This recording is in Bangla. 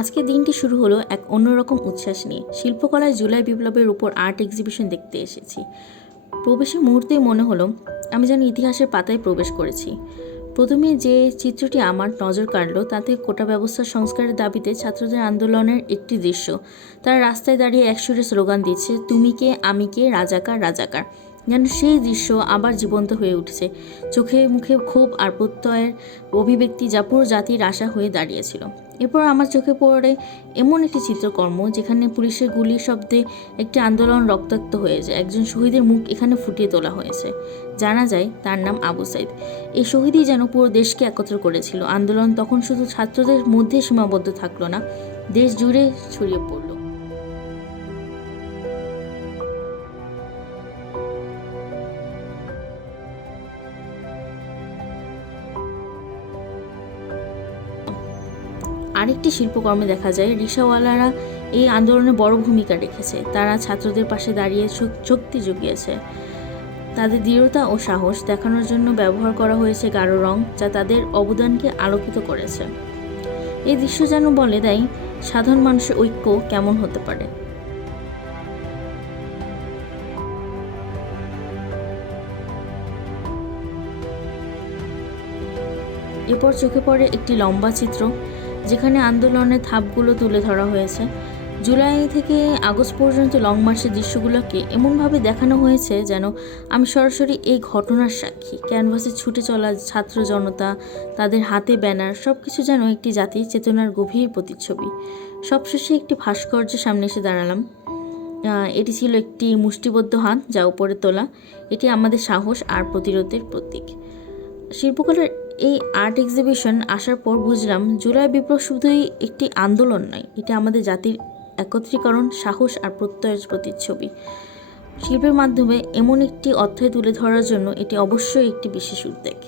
আজকের দিনটি শুরু হলো এক অন্যরকম উচ্ছ্বাস নিয়ে। শিল্পকলায় জুলাই বিপ্লবের উপর আর্ট এক্সিবিশন দেখতে এসেছি। প্রবেশের মুহূর্তেই মনে হলো আমি যেন ইতিহাসের পাতায় প্রবেশ করেছি। প্রথমে যে চিত্রটি আমার নজর কাড়ল তাতে কোটা ব্যবস্থার সংস্কারের দাবিতে ছাত্রদের আন্দোলনের একটি দৃশ্য। তারা রাস্তায় দাঁড়িয়ে একসুরে স্লোগান দিচ্ছে, তুমি কে, আমি কে, রাজাকার রাজাকার। যেন সেই দৃশ্য আবার জীবন্ত হয়ে উঠেছে। চোখে মুখে ক্ষোভ আর প্রত্যয়ের অভিব্যক্তি যা পুরো জাতির আশা হয়ে দাঁড়িয়েছিল। এরপর আমার চোখে পড়ে এমন একটি চিত্রকর্ম যেখানে পুলিশের গুলির শব্দে একটি আন্দোলন রক্তাক্ত হয়ে যায়। একজন শহীদের মুখ এখানে ফুটিয়ে তোলা হয়েছে। জানা যায় তার নাম আবু সাইদ। এই শহীদই যেন পুরো দেশকে একত্র করেছিল। আন্দোলন তখন শুধু ছাত্রদের মধ্যে সীমাবদ্ধ থাকলো না, দেশ জুড়ে ছড়িয়ে পড়ল। আরেকটি শিল্পকর্মে দেখা যায় রিকশাওয়ালারা এই আন্দোলনে বড় ভূমিকা রেখেছে। তারা ছাত্রদের পাশে দাঁড়িয়ে শক্তি জুগিয়েছে। তাদের দৃঢ়তা ও সাহস দেখানোর জন্য ব্যবহার করা হয়েছে গাঢ় রং, যা তাদের অবদানকে আলোকিত করেছে। এই দৃশ্য যেন বলে দেয় সাধারণ মানুষের ঐক্য কেমন হতে পারে। এরপর চোখে পড়ে একটি লম্বা চিত্র যেখানে আন্দোলনের ধাপগুলো তুলে ধরা হয়েছে। জুলাই থেকে আগস্ট পর্যন্ত লং মার্চের দৃশ্যগুলোকে এমনভাবে দেখানো হয়েছে যেন আমি সরাসরি এই ঘটনার সাক্ষী। ক্যানভাসে ছুটে চলা ছাত্র জনতা, তাদের হাতে ব্যানার, সব কিছু যেন একটি জাতির চেতনার গভীর প্রতিচ্ছবি। সবশেষে একটি ভাস্কর্যের সামনে এসে দাঁড়ালাম। এটি ছিল একটি মুষ্টিবদ্ধ হাত যা উপরে তোলা। এটি আমাদের সাহস আর প্রতিরোধের প্রতীক। শিল্পকলার এই আর্ট এক্সিবিশন আসার পর বুঝলাম জুলাই বিপ্লব শুধুই একটি আন্দোলন নয়, এটা আমাদের জাতির একত্রীকরণ, সাহস আর প্রত্যয়ের প্রতিচ্ছবি। শিল্পের মাধ্যমে এমন একটি অধ্যায় তুলে ধরার জন্য এটি অবশ্যই একটি বিশেষ উদ্যোগ।